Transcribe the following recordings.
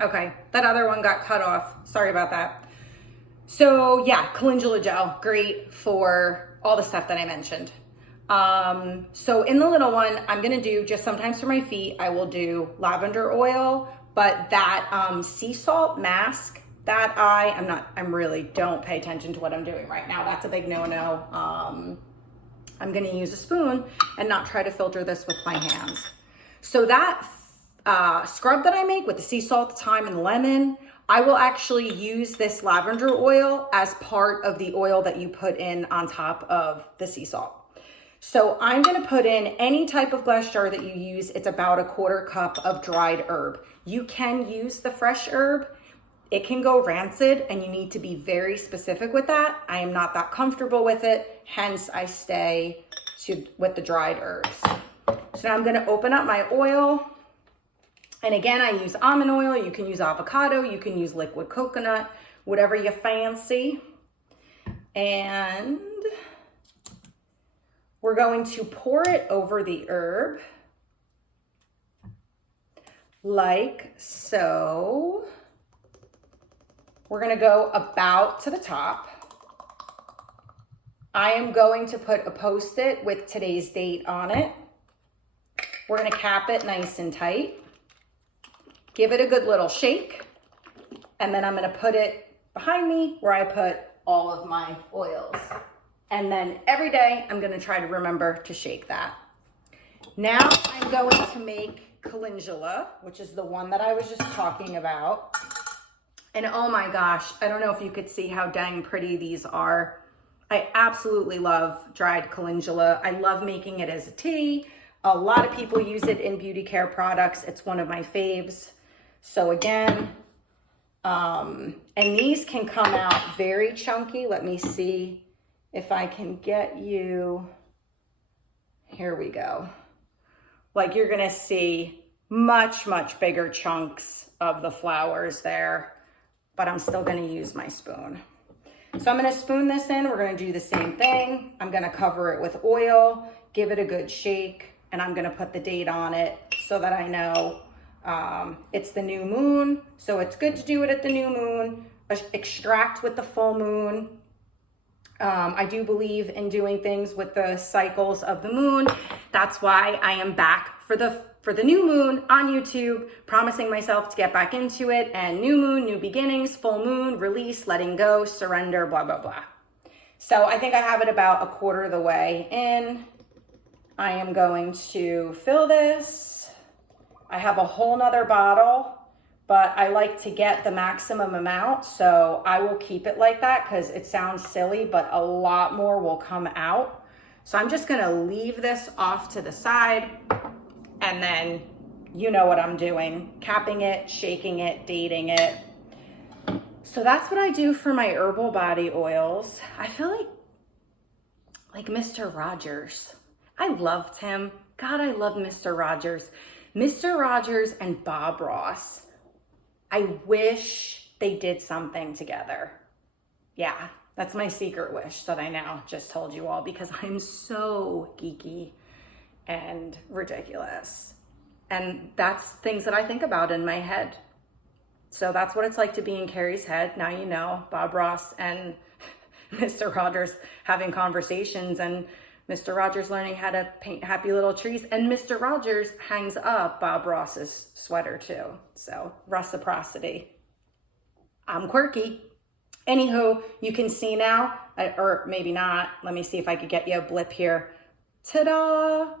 Okay, that other one got cut off. Sorry about that. So yeah, calendula gel, great for all the stuff that I mentioned. So in the little one, I'm gonna do just sometimes for my feet, I will do lavender oil, but that sea salt mask that I'm really don't pay attention to what I'm doing right now. That's a big no-no. I'm gonna use a spoon and not try to filter this with my hands. So that scrub that I make with the sea salt, the thyme, and the lemon, I will actually use this lavender oil as part of the oil that you put in on top of the sea salt. So I'm gonna put in any type of glass jar that you use. It's about a 1/4 cup of dried herb. You can use the fresh herb. It can go rancid and you need to be very specific with that. I am not that comfortable with it, hence I stay with the dried herbs. So now I'm gonna open up my oil. And again, I use almond oil, you can use avocado, you can use liquid coconut, whatever you fancy. And we're going to pour it over the herb like so. We're gonna go about to the top. I am going to put a Post-it with today's date on it. We're gonna cap it nice and tight. Give it a good little shake. And then I'm gonna put it behind me where I put all of my oils. And then every day I'm gonna try to remember to shake that. Now I'm going to make calendula, which is the one that I was just talking about. And oh my gosh, I don't know if you could see how dang pretty these are. I absolutely love dried calendula. I love making it as a tea. A lot of people use it in beauty care products. It's one of my faves. So again, and these can come out very chunky. Let me see if I can get you, here we go. Like you're gonna see much, much bigger chunks of the flowers there, but I'm still gonna use my spoon. So I'm gonna spoon this in. We're gonna do the same thing. I'm gonna cover it with oil, give it a good shake, and I'm gonna put the date on it so that I know it's the new moon. So it's good to do it at the new moon, extract with the full moon. I do believe in doing things with the cycles of the moon. That's why I am back for the new moon on YouTube, promising myself to get back into it, and new moon, new beginnings, full moon, release, letting go, surrender, blah, blah, blah. So I think I have it about 1/4 of the way in. I am going to fill this. I have a whole nother bottle, but I like to get the maximum amount, so I will keep it like that because it sounds silly, but a lot more will come out. So I'm just gonna leave this off to the side, and then you know what I'm doing, capping it, shaking it, dating it. So that's what I do for my herbal body oils. I feel like Mr. Rogers. I loved him. God, I love Mr. Rogers. Mr. Rogers and Bob Ross. I wish they did something together. Yeah, that's my secret wish that I now just told you all because I'm so geeky and ridiculous. And that's things that I think about in my head. So that's what it's like to be in Carrie's head. Now you know, Bob Ross and Mr. Rogers having conversations, and Mr. Rogers learning how to paint happy little trees, and Mr. Rogers hangs up Bob Ross's sweater too. So reciprocity. I'm quirky. Anywho, you can see now, or maybe not. Let me see if I could get you a blip here. Ta-da!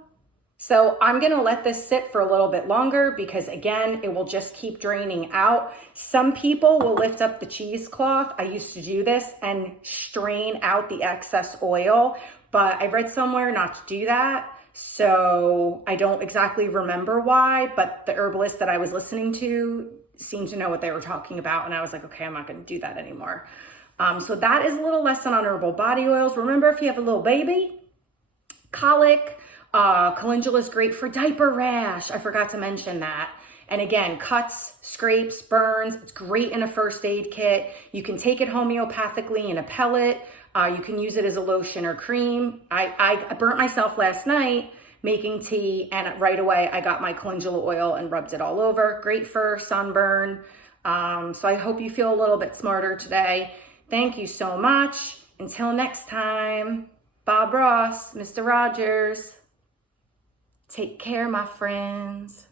So I'm gonna let this sit for a little bit longer because again, it will just keep draining out. Some people will lift up the cheesecloth. I used to do this and strain out the excess oil, but I read somewhere not to do that. So I don't exactly remember why, but the herbalist that I was listening to seemed to know what they were talking about. And I was like, okay, I'm not gonna do that anymore. So that is a little lesson on herbal body oils. Remember, if you have a little baby, colic, calendula is great for diaper rash. I forgot to mention that. And again, cuts, scrapes, burns. It's great in a first aid kit. You can take it homeopathically in a pellet. You can use it as a lotion or cream. I burnt myself last night making tea, and right away I got my calendula oil and rubbed it all over. Great for sunburn. So I hope you feel a little bit smarter today. Thank you so much. Until next time, Bob Ross, Mr. Rogers. Take care, my friends.